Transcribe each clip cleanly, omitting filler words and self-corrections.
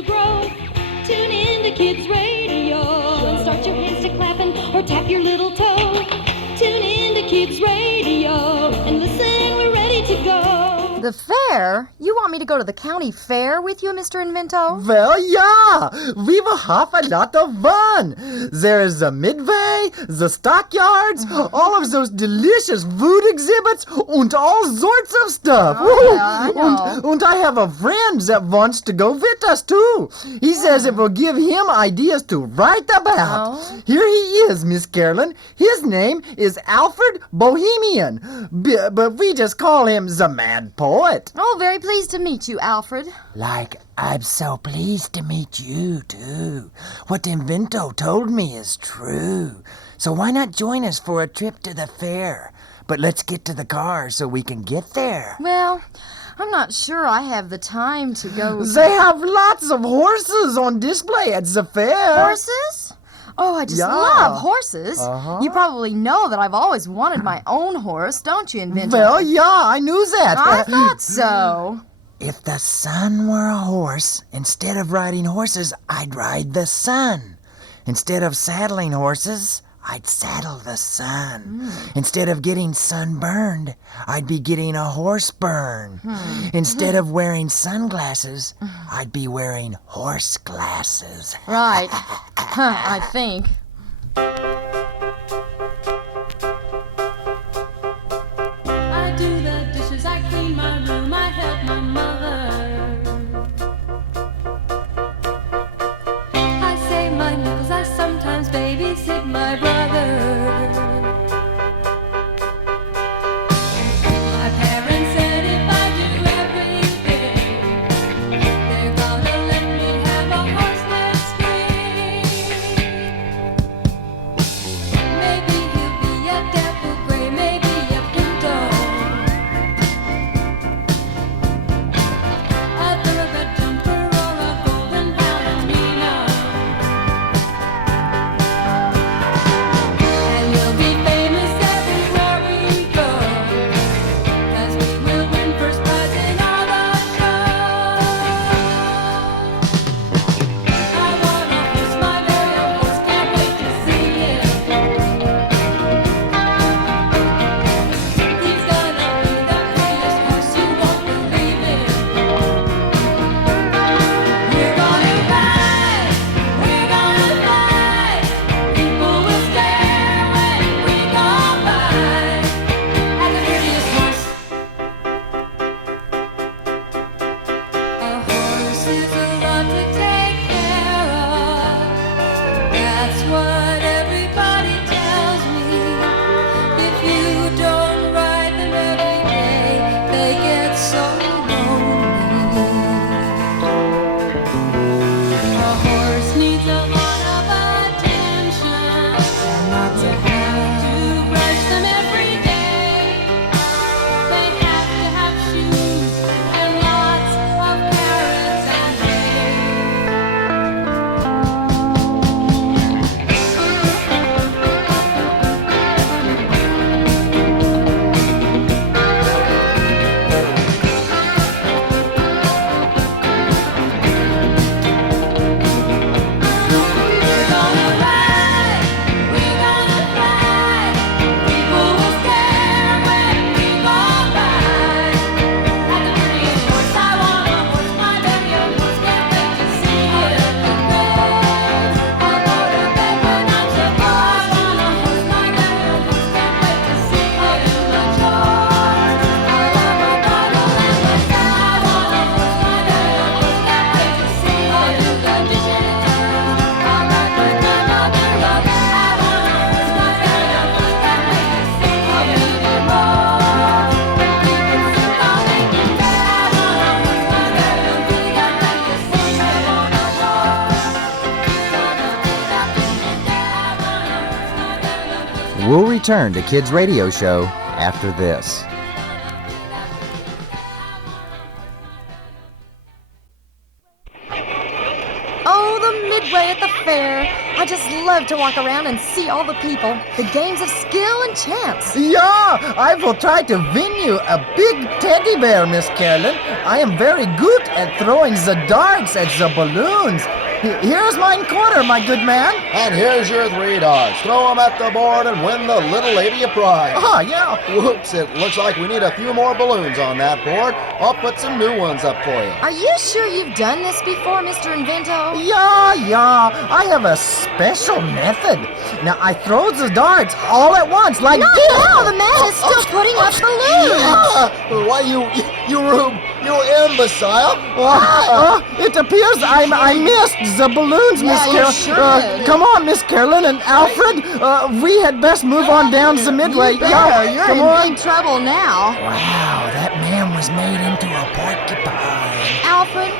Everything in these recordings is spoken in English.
to grow. Tune in to Kids Radio and start your hands to clapping or tap your little toe. Tune in to Kids Radio and listen, we're ready to go. The fair? You want me to go to the county fair with you, Mr. Invento? Well, yeah, we will have a lot of fun. There is the Midway, the stockyards, all of those delicious food exhibits, and all sorts of stuff. Oh, yeah, I know. And I have a friend that wants to go with us, too. He says it will give him ideas to write about. Oh. Here he is, Miss Carolyn. His name is Alfred Bohemian, but we just call him the Mad Poet. Oh, very pleased to meet you, Alfred. Like, I'm so pleased to meet you, too. What Invento told me is true. So why not join us for a trip to the fair? But let's get to the car so we can get there. Well, I'm not sure I have the time to go. They have lots of horses on display at the fair. Horses? Oh, I just love horses. You probably know that I've always wanted my own horse, don't you, Invento? Well, yeah, I knew that. I thought so. If the sun were a horse, instead of riding horses, I'd ride the sun. Instead of saddling horses, I'd saddle the sun. Instead of getting sunburned, I'd be getting a horse burn. Instead of wearing sunglasses, I'd be wearing horse glasses. Right. I think. I do the dishes, I clean my room, I help my mother. I save my nickels, I sometimes babysit my brother. My parents said if I do everything, they're gonna let me have a horse next spring. Maybe he'll be a dapple gray, maybe a pinto, a thoroughbred jumper or a golden ballerina. And we'll be famous everywhere we go, 'cause we will win first prize in all the shows. I want a horse, my very own horse, can't wait to see him. He's gonna be the prettiest horse, you won't believe it. We're gonna ride, we're gonna fly. People will stare when we go by. And the prettiest horse. A horse is a lot to take care of. That's what everybody tells me. If you don't ride them every day, they get so lonely. A horse needs a lot of attention, and not to have to brush them every day. They have to have shoes and lots of carrots and hay. We're gonna ride, we're gonna fly. People will stare when we go by. And the prettiest horse, I want a horse, my very own horse, can't wait to see him. I'll go to bed when I'm so bored. I want a horse, my very own horse, can't wait to see him. My chores, I love a bottle and a star. I want a horse, my very own horse, can't wait to see him. I'll do the dishes, I'll ride with my mother. I want a horse, my very own horse, can't wait to see him. I'll do them all. We can sing all they can say. I want a horse, my very own horse, can't wait to see him. I want a horse, We'll return to Kids Radio Show after this. Oh, the Midway at the fair. I just love to walk around and see all the people, the games of skill and chance. Yeah, I will try to win you a big teddy bear, Miss Carolyn. I am very good at throwing the darts at the balloons. Here's mine quarter, my good man. And here's your 3 darts. Throw them at the board and win the little lady a prize. Ah, yeah. Whoops, it looks like we need a few more balloons on that board. I'll put some new ones up for you. Are you sure you've done this before, Mr. Invento? Yeah. I have a special method. Now, I throw the darts all at once, like Not this. now! The man is still putting up balloons! Why, you imbecile. It appears I missed the balloons, Miss you Carolyn. sure did. Come on, Miss Carolyn and Alfred. We had best move on down the Midway. You better. You're come in on. big trouble now. Wow, that man was made into a porcupine. Alfred,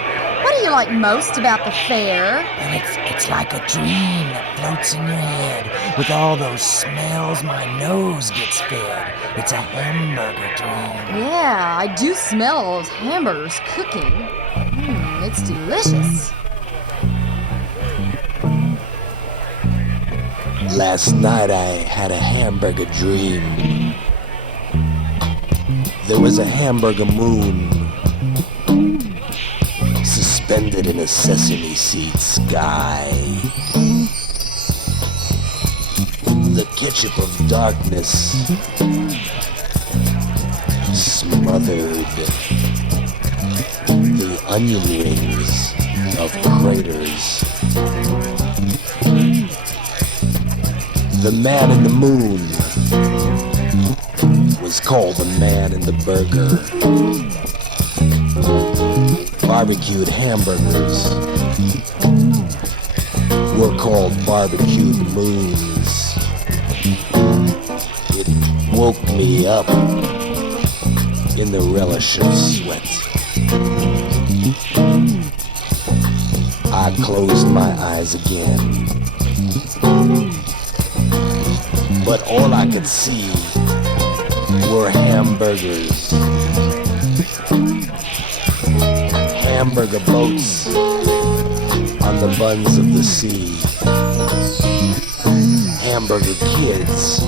what do you like most about the fair? And it's like a dream that floats in your head. With all those smells, my nose gets fed. It's a hamburger dream. Yeah, I do smell all those hamburgers cooking. It's delicious. Last night I had a hamburger dream. There was a hamburger moon suspended in a sesame seed sky. The ketchup of darkness smothered the onion rings of craters. The man in the moon was called the man in the burger. Barbecued hamburgers were called barbecued moons. It woke me up in the relish of sweat. I closed my eyes again, but all I could see were hamburgers. Hamburger boats on the buns of the sea. Hamburger kids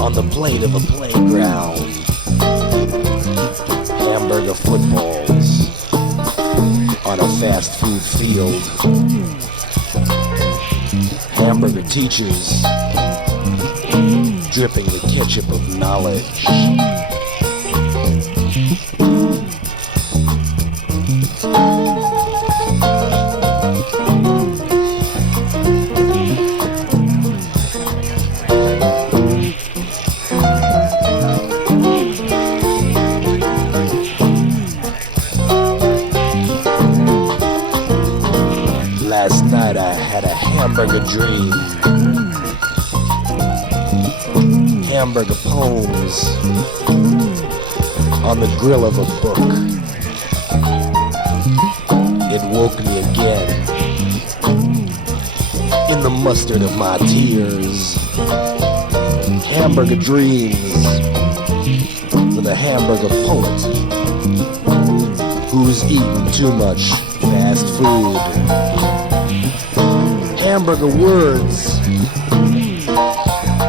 on the plate of a playground. Hamburger footballs on a fast food field. Hamburger teachers dripping the ketchup of knowledge. Last night I had a hamburger dream. Hamburger poems on the grill of a book. It woke me again in the mustard of my tears. Hamburger dreams with a hamburger poet who's eaten too much fast food. Hamburger words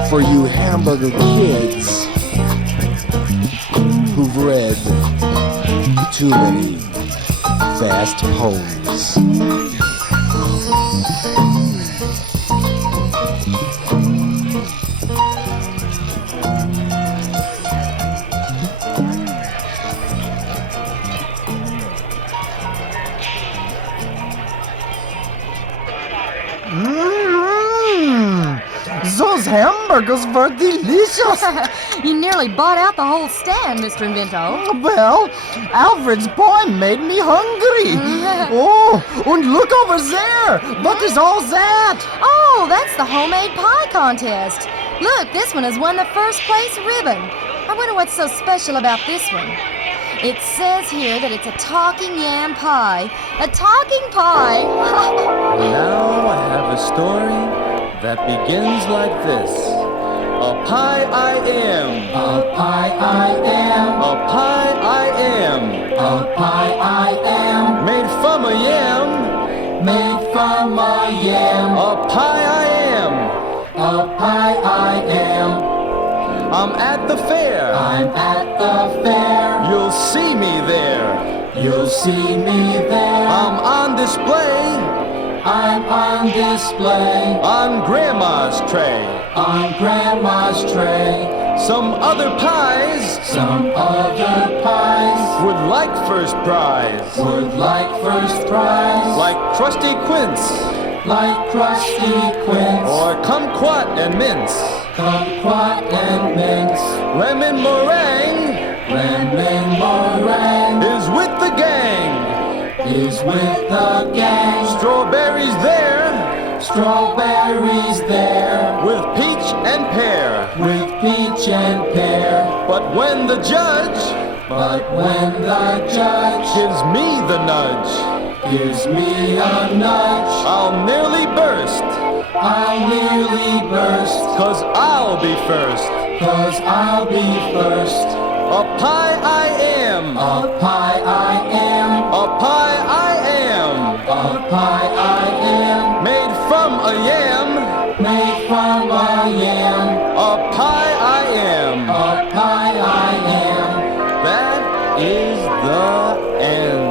for you hamburger kids who've read too many fast poems. Those hamburgers were delicious. You nearly bought out the whole stand, Mr. Invento. Well, Alfred's poem made me hungry. Oh, and look over there. What is all that? Oh, that's the homemade pie contest. Look, this one has won the first place ribbon. I wonder what's so special about this one. It says here that it's a talking yam pie. A talking pie? Now I have a story that begins like this. A pie I am. A pie I am. A pie I am. A pie I am. Made from a yam. Made from a yam. A pie I am. A pie I am. I'm at the fair. I'm at the fair. You'll see me there. You'll see me there. I'm on display. I'm on display. On Grandma's tray. On Grandma's tray. Some other pies. Some other pies. Would like first prize. Would like first prize. Like Trusty Quince. Like Crusty Quince. Or kumquat and mince. Kumquat and mince. Lemon meringue. Lemon meringue. Is with the gang. Is with the gang. Strawberries there. Strawberries there. With peach and pear. With peach and pear. But when the judge gives me the nudge, gives me a nudge, I'll nearly burst. I'll nearly burst. 'Cause I'll be first. 'Cause I'll be first. A pie I am. A pie I am. A pie I am. A pie I am. Made from a yam. Made from a yam. A pie I am. A pie I am. That is the end.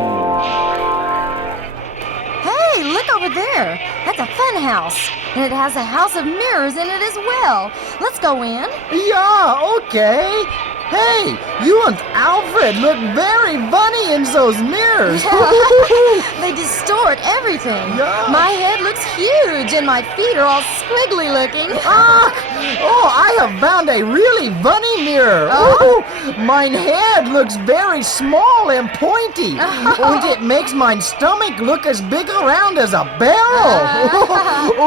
Hey, look over there. That's a fun house. And it has a house of mirrors in it as well. Let's go in. Yeah, okay. Hey, you and Alfred look very funny in those mirrors. They distort everything. Yeah. My head looks huge and my feet are all squiggly looking. Oh, I have found a really funny mirror. Oh? Mine head looks very small and pointy. And it makes my stomach look as big around as a barrel.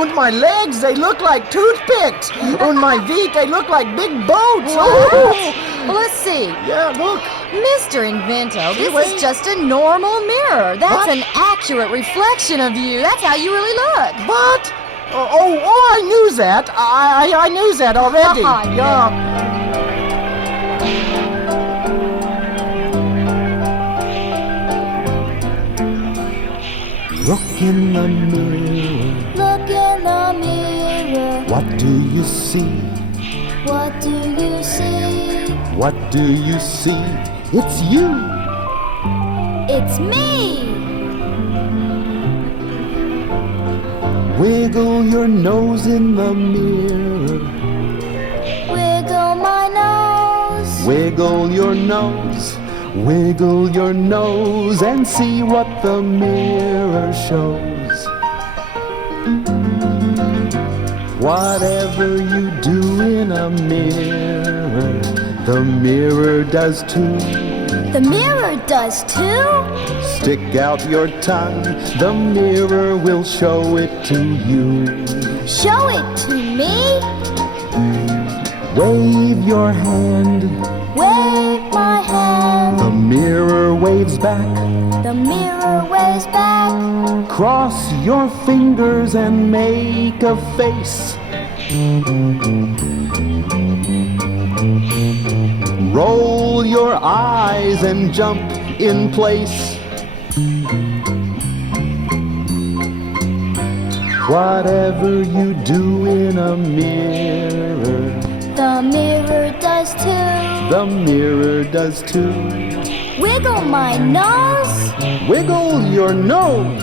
And my legs, they look like toothpicks. And my feet, they look like big boats. Well, let's see. Yeah, look. Mr. Invento, this wait. is just a normal mirror. That's What? an accurate reflection of you. That's how you really look. What? I knew that. I knew that already. Yeah. Look in the mirror. Look in the mirror. What do you see? What do you see? What do you see? It's you. It's me. Wiggle your nose in the mirror. Wiggle my nose. Wiggle your nose. Wiggle your nose and see what the mirror shows. Whatever you do in a mirror, the mirror does too. The mirror does too. Stick out your tongue, the mirror will show it to you. Show it to me. Wave your hand, Wave my hand. the mirror waves back. The mirror waves back. Cross your fingers and make a face. Roll your eyes and jump in place. Whatever you do in a mirror, The mirror does too. the mirror does too. Wiggle my nose. Wiggle your nose.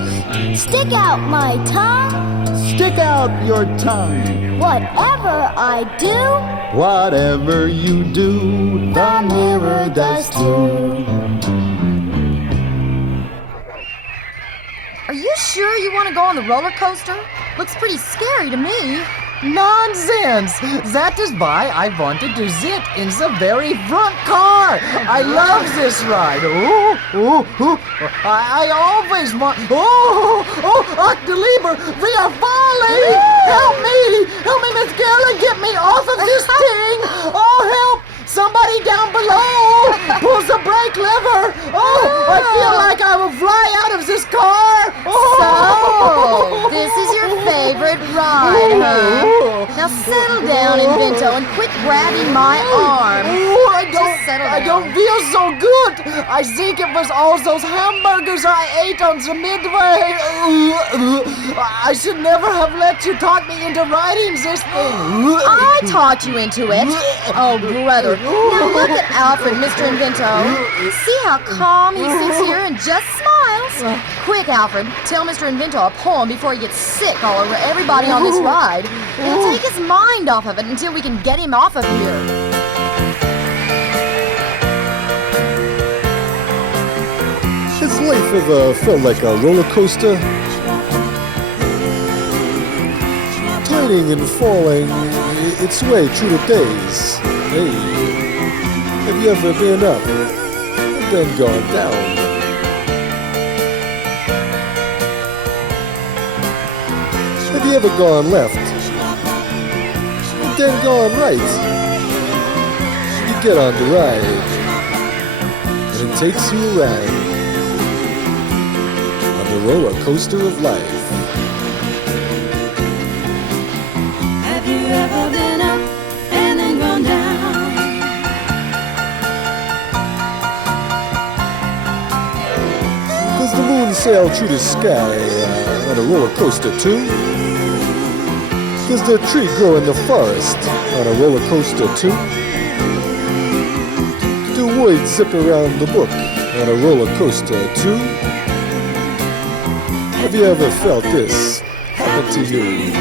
Stick out my tongue. Stick out your tongue. Whatever I do, Whatever you do, the mirror does too. Are you sure you want to go on the roller coaster? Looks pretty scary to me. Nonsense! That is why I wanted to sit in the very front car. I love this ride. I always want. Octolieber, we are falling! Help me! Help me, Miss Carolyn, get me off of this thing! Oh, help! Somebody down below! Pulls the brake lever! Oh, I feel like I will fly out of this car! So, this is your favorite ride, huh? Now settle down, Invento, and quit grabbing my arm. I don't settle I down. don't feel so good. I think it was all those hamburgers I ate on the Midway. I should never have let you talk me into writing this thing. I talked you into it. Oh, brother. Now look at Alfred, Mr. Invento. See how calm he sits here and just smiles. Quick, Alfred, tell Mr. Invento a poem before he gets sick all over everybody on this ride. It'll take his mind off of it until we can get him off of here. Has life ever felt like a roller coaster? Turning and falling its way through the days. Hey, have you ever been up and then gone down? Have you ever gone left and then gone right? You get on the ride and it takes you around on the roller coaster of life. Have you ever been up and then gone down? Does the moon sail through the sky on a roller coaster too? Does the tree grow in the forest on a roller coaster too? Do words zip around the book on a roller coaster too? Have you ever felt this happen to you?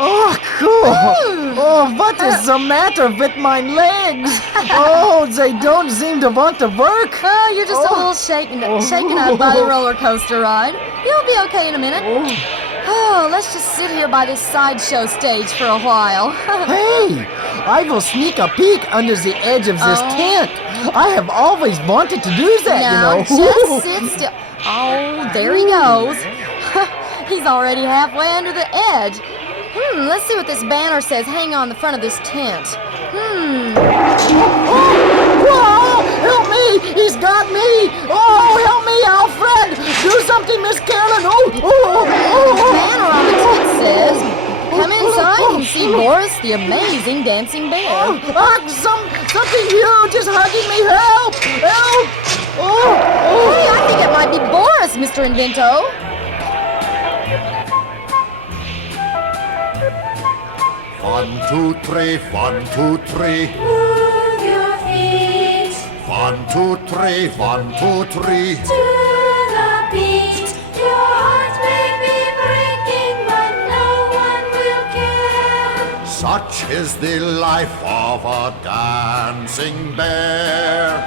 Oh, cool. Oh, what is the matter with my legs? Oh, they don't seem to want to work. Oh, you're just a little shaken up by the roller coaster ride. You'll be okay in a minute. Oh, let's just sit here by this sideshow stage for a while. Hey, I will sneak a peek under the edge of this tent. I have always wanted to do that, Now, you know. just sit still. Oh, there he goes. He's already halfway under the edge. Let's see what this banner says hanging on the front of this tent. Whoa, help me! He's got me! Oh, help me, Alfred! Do something, Miss Carolyn! The banner on the tent says, come inside and see Boris, the amazing dancing bear. Something huge is hugging me! Help! Help! Hey, I think it might be Boris, Mr. Invento. 1, 2, 3, 1, 2, 3. Move your feet 1, 2, 3, 1, 2, 3. to the beat. Your heart may be breaking, but no one will care. Such is the life of a dancing bear.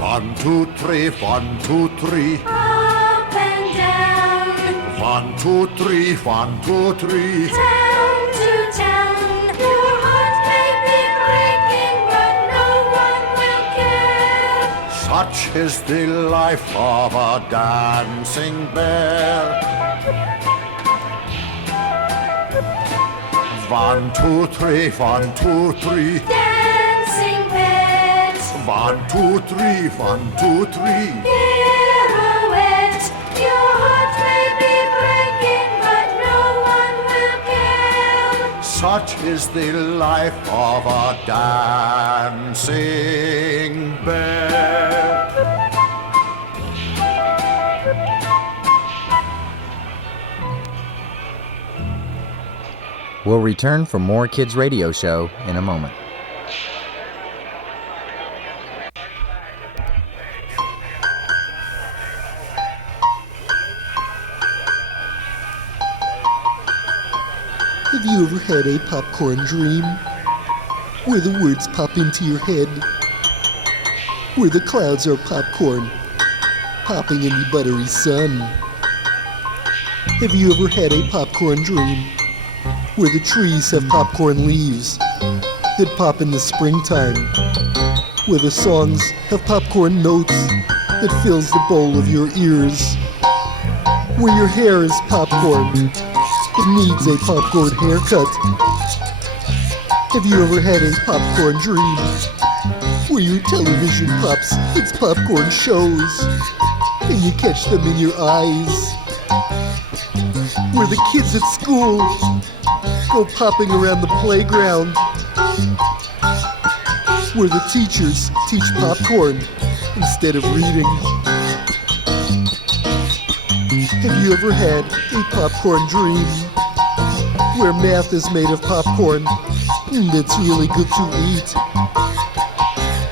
1, 2, 3, 1, 2, 3. Up and down, 1, 2, 3, 1, 2, 3. town to town. Your heart may be breaking, but no one will care. Such is the life of a dancing bear. 1, 2, 3, 1, 2, 3. Dancing pet, 1, 2, 3, 1, 2, 3. pirouette. Your heart may be breaking, but no one will care. Such is the life of a dancing bear. We'll return for more Kids Radio Show in a moment. Have you ever had a popcorn dream? Where the words pop into your head? Where the clouds are popcorn, popping in the buttery sun? Have you ever had a popcorn dream? Where the trees have popcorn leaves that pop in the springtime? Where the songs have popcorn notes that fills the bowl of your ears? Where your hair is popcorn, it needs a popcorn haircut. Have you ever had a popcorn dream? Where your television pops its popcorn shows, and you catch them in your eyes Where the kids at school go popping around the playground. Where the teachers teach popcorn instead of reading. Have you ever had a popcorn dream? Where math is made of popcorn that's really good to eat.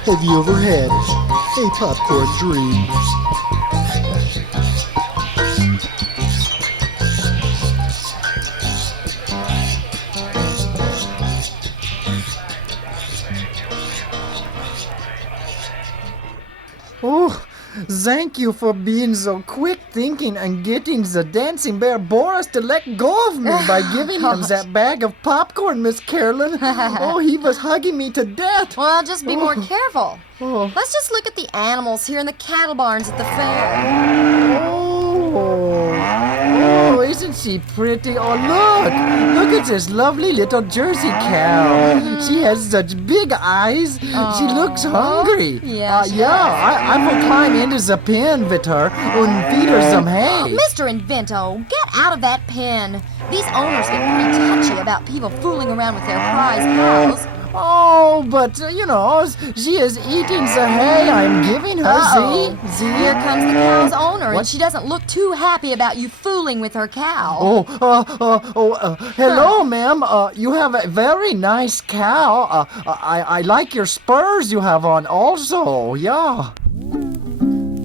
Have you ever had a popcorn dream? Oh, thank you for being so quick thinking and getting the dancing bear Boris to let go of me by giving him that bag of popcorn, Miss Carolyn. Oh, he was hugging me to death. Well, just be more careful. Oh. Let's just look at the animals here in the cattle barns at the fair. Oh, isn't she pretty? Oh, look at this lovely little Jersey cow. She has such big eyes. She looks hungry. Yeah, she I will climb into the pen with her and feed her some hay. Mr. Invento, get out of that pen. These owners get pretty touchy about people fooling around with their prize cows. Oh, but, she is eating the hay I'm giving her. Uh-oh. See? Here comes the cow's owner, and What? she doesn't look too happy about you fooling with her cow. Hello, ma'am. You have a very nice cow. I like your spurs you have on also, yeah.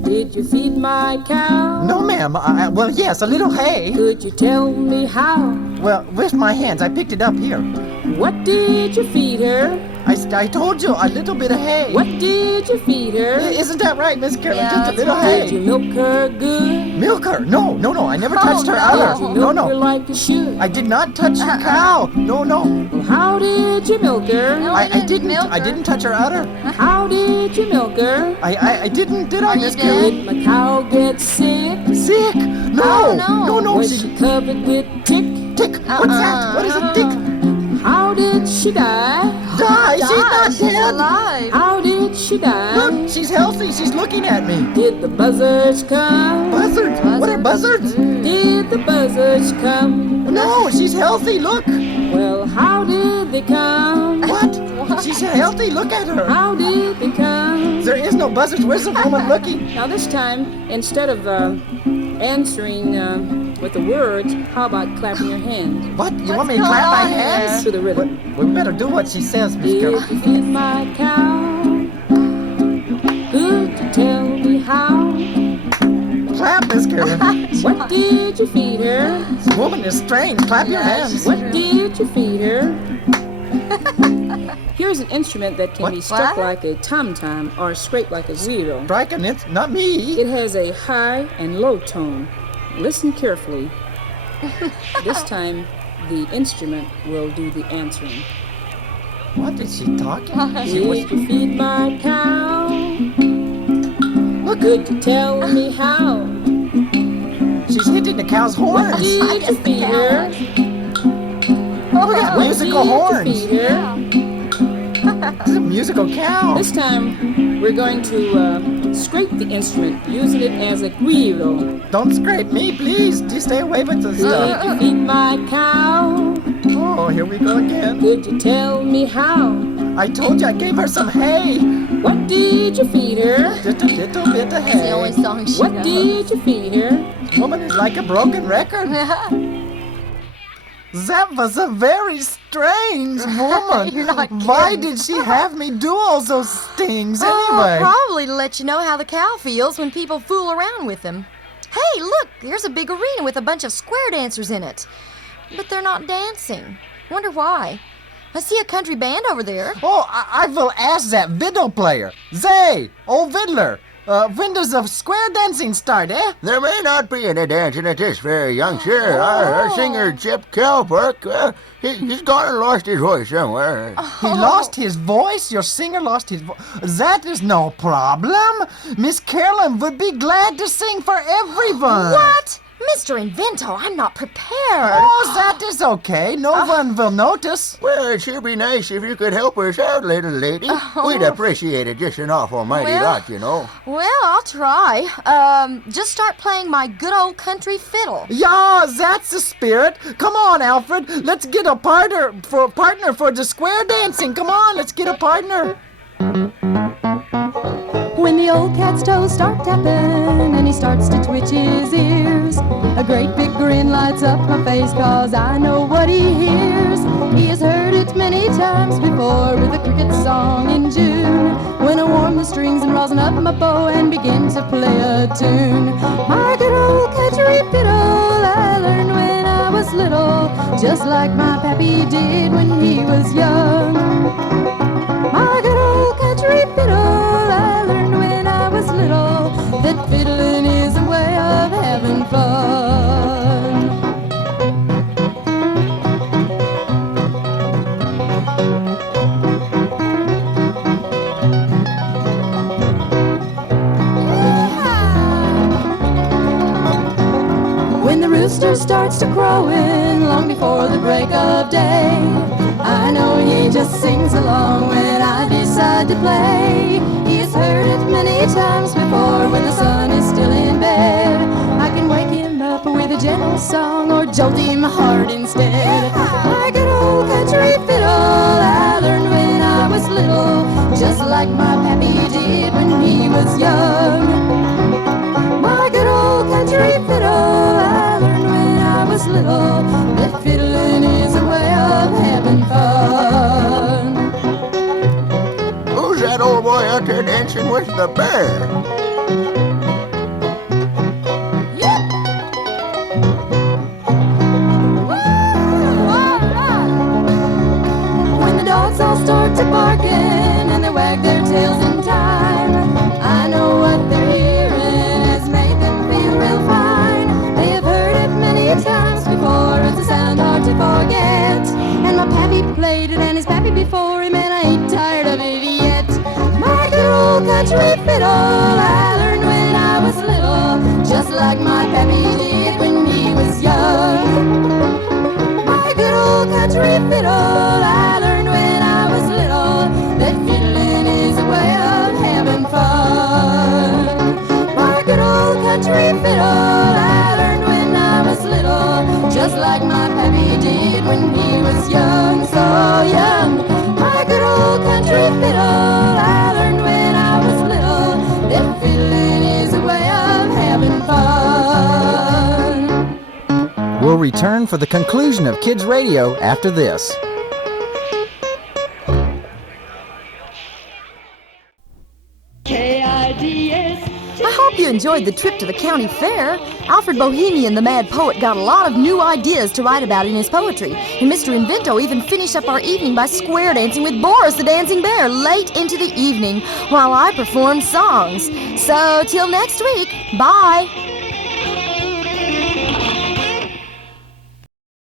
Did you feed my cow? No, ma'am. Well, yes, a little hay. Could you tell me how? Well, with my hands. I picked it up here. What did you feed her? I told you, a little bit of hay. What did you feed her? Isn't that right, Miss Carolyn? Yeah, Just a that's little right. Did you hay. milk her good? Milk her? No, I never touched her no. udder. Did you milk her No. like you should? I did not touch the cow. No. Well, how did you milk her? No, I you didn't. milk I her. didn't touch her udder. How did you milk her? I didn't, did I, Are you Miss dead? Carolyn? Did my cow get sick? Sick? Oh, no. No. Was She she covered with tick? tick. What's that? What is a tick? How did she die? Die. She's not She's dead. alive. How did she die? Look, she's healthy. She's looking at me. Did the buzzards come? Buzzards? What are buzzards? Did the buzzards come? No, she's healthy. Look. Well, how did they come? What? She's healthy. Look at her. How did they come? There is no buzzards. Where's the woman looking? Now this time, instead of answering with the words, how about clapping your hands What? You want me to going clap my on here? hands? to the rhythm? We better do what she says, Miss Did Carolyn. you feed my cow? Could you tell me how? Clap, Miss Carolyn. What did you feed her? This woman is strange. Clap your hands. What did you feed her? Here's an instrument that can What? be struck What? like a tom-tom or scraped like a zero. Striking it, not me. It has a high and low tone. Listen carefully. This time, the instrument will do the answering. What is she talking? She was. Did you feed my cow? Could you tell me how? She's hitting the cow's What horns. did you feed her? Look at What musical did horns. you feed her? This is a musical cow. This time, we're going to scrape the instrument, using it as a guiro. Don't scrape me, please. Just stay away with the Did stuff. you feed my cow? Oh, here we go again. Could you tell me how? I told you I gave her some hay. What did you feed her? Just a little bit of It's the only hay. song she What knows. did you feed her? Woman is like a broken record. That was a very strange woman. You're not Why kidding. did she have me do all those things Oh, anyway? probably to let you know how the cow feels when people fool around with him. Hey, look, there's a big arena with a bunch of square dancers in it. But they're not dancing. Wonder why. I see a country band over there. Oh, I will ask that fiddle player. Zay, old fiddler. When does the square dancing start, eh? There may not be any dancing at this fair, young sir. Our singer, Sept he's gone and lost his voice somewhere. He lost his voice? Your singer lost his voice? That is no problem. Miss Carolyn would be glad to sing for everyone. What? Mr. Invento, I'm not prepared. Oh, that is okay. No one will notice. Well, it sure be nice if you could help us out, little lady. We'd appreciate it just an awful mighty Well- lot, you know. Well, I'll try. Just start playing my Good Old Country Fiddle. Yeah, that's the spirit. Come on, Alfred. Let's get a partner for the square dancing. Come on, let's get a partner. When the old cat's toes start tapping and he starts to twitch his ears, a great big grin lights up my face, 'cause I know what he hears. He has heard it many times before with a cricket song in June, when I warm the strings and rosin up my bow and begin to play a tune. My good old country fiddle I learned when I was little, just like my pappy did when he was young. My good old country fiddle I learned when I was little, that fiddling is a way of having fun. When the rooster starts to crowing long before the break of day, I know he just sings along when I decide to play. He's heard it many times before when the sun is still in bed. I can wake him up with a gentle song or jolt him hard instead. My good old country fiddle I learned when I was little, just like my pappy did when he was young. My good old country fiddle I learned when I was little, that fiddling is a way of having fun. Who's that old boy out there dancing with the bear? When the dogs all start to barking and they wag their tails in time, I know what they're hearing has made them feel real fine. They have heard it many times before, it's a sound hard to forget. And my pappy played it and his pappy before him, and I ain't tired of it yet. My good old country fiddle I learned when I was little, just like my pappy did when he was young. My good old country fiddle I learned when I was little, that fiddling is a way of having fun. My good old country fiddle I learned when I was little, just like my pappy did when he was young, so young. My good old country fiddle I learned when I was little, that fiddling is a way of having fun. We'll return for the conclusion of Kids Radio after this. K.I.D.S. I hope you enjoyed the trip to the county fair. Alfred Bohemian, the mad poet, got a lot of new ideas to write about in his poetry. And Mr. Invento even finished up our evening by square dancing with Boris the dancing bear late into the evening while I performed songs. So, till next week, bye.